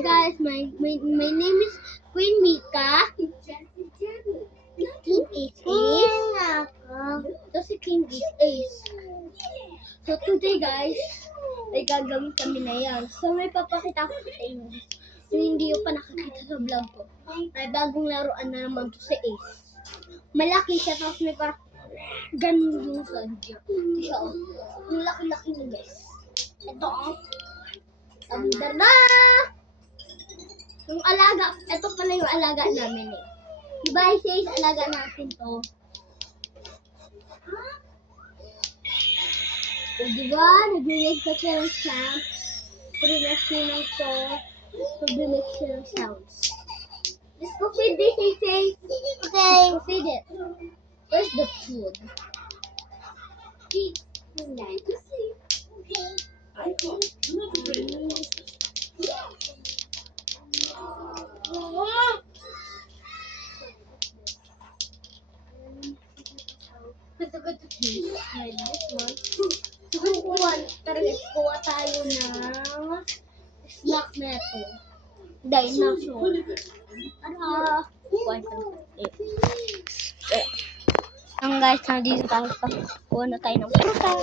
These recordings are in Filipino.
Hi guys, my name is Queen Mika. King is Ace. Ito si King is Ace. So today guys, ay gagawin kami na yan. So may papakita ko sa inyo. Kung hindi yung pa nakakita sa vlog ko, may bagong laruan na naman to si Ace. Malaki siya, tapos may parang ganun yung sadya. Siya, yung laki-laki niya guys. Ito, under na! Yung alaga, ito pala yung alaga namin eh. Diba Ace, alaga natin to. O diba, nag-make ka siya ng sound. Pre-national ko, nag-make siya ng sounds. Let's go feed this, Ace. Okay, go feed it. Where's the food? Eat. Kuha tayo ng snack na ito. Dinosaur. Ang guys, nandito tayo sa kuha na tayo ng prutas.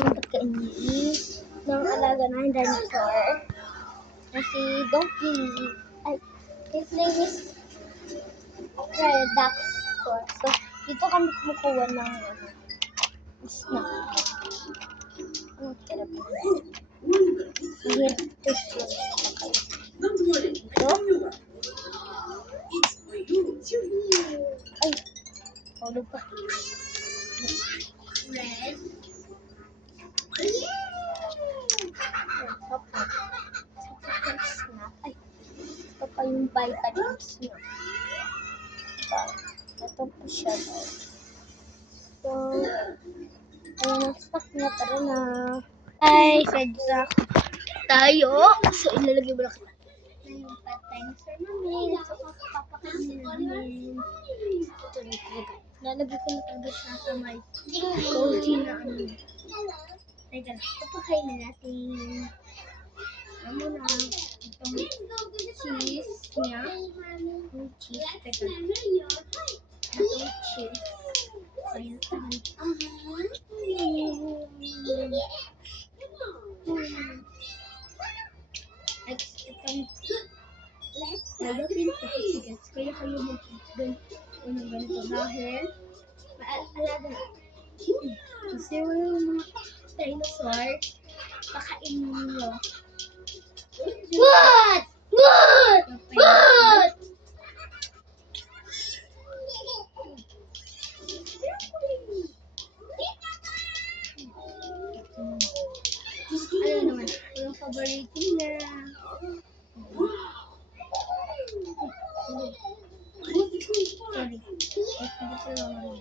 Yung pagkainin ng alaga ng dinosaur. Na si Donkey. Ay, his name is Redax. So, dito kami kumukuha ng snack. Ang hirap. Hirap to siya. Ay, ano pa? Red. Ay, ito pa yung vitamins niya. Ito po siya. So, ayun ang stock niya. Tara na. Ay, sadya tayo. So, ilalagay mo lang yung pet-dinosaur namin. So, papakainin namin. Ito rin. Lalagay ko na talaga siya sa may cozy na ano. Teka lang, papakainin natin. Ano na, itong cheese niya. Yung cheese, teka lang. Itong cheese. Ayan, next, itong lagatin sa kasigas. Kaya kayo mag-gan unang ganito dahil alaga na. Kasi wala yung mga dinosaur, pakainin nyo. What? What? What? Ano naman, yung favorite niya. Sorry. Ito lang.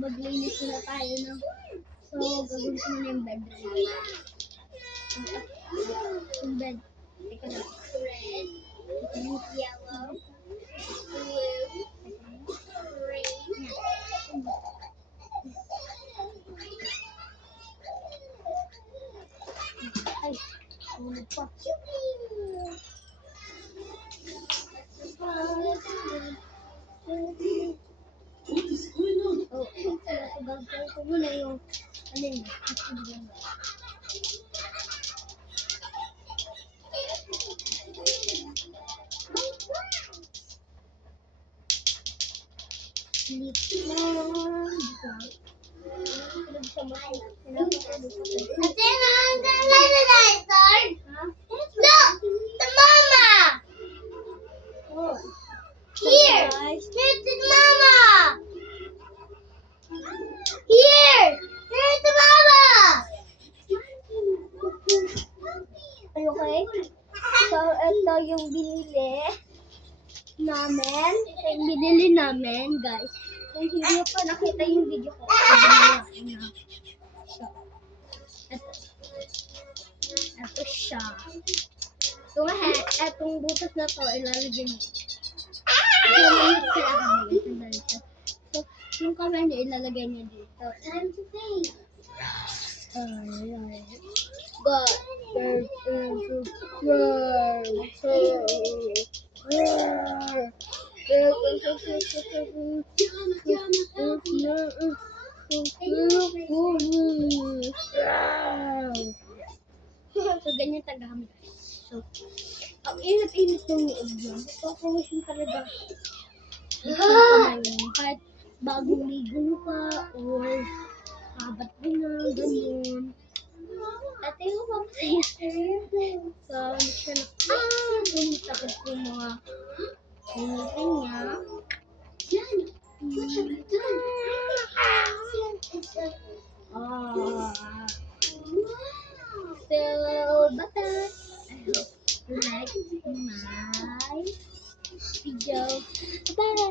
Maglinis na tayo ng gagawin ko na yung bedroom. Yung bed. Teka lang. Red. Yellow. Blue. Green. Ay, ano pa? Oh, sabagay ko muna yung ano yun. Sleep lang. Ate, nandun na sa dinosaur? Look! The mama! Oh. Here! Here's the mama! Here! Here's the mama! Are you okay? So, ito yung binili namin. Ito yung binili namin, guys. Kung hindi nyo pa nakita yung video ko, ito siya. So, Ito nga, etong butas na to, ilalagay niyo. So, mainit sila kami. Sandali siya. So, yung kamay niyo, ilalagay niyo dito. Time to think. Ayan. God, there is a prayer. So, ganyan tagamit. So, ang init-init ng loob yun. Papawisin talaga. Kahit bagong ligo ka or kabat mo na, ganyan. Ate yung papasaya. So, hindi siya gumitakot po mga ngipin niya. Yan. So, bata. I hope you like my video. Bye!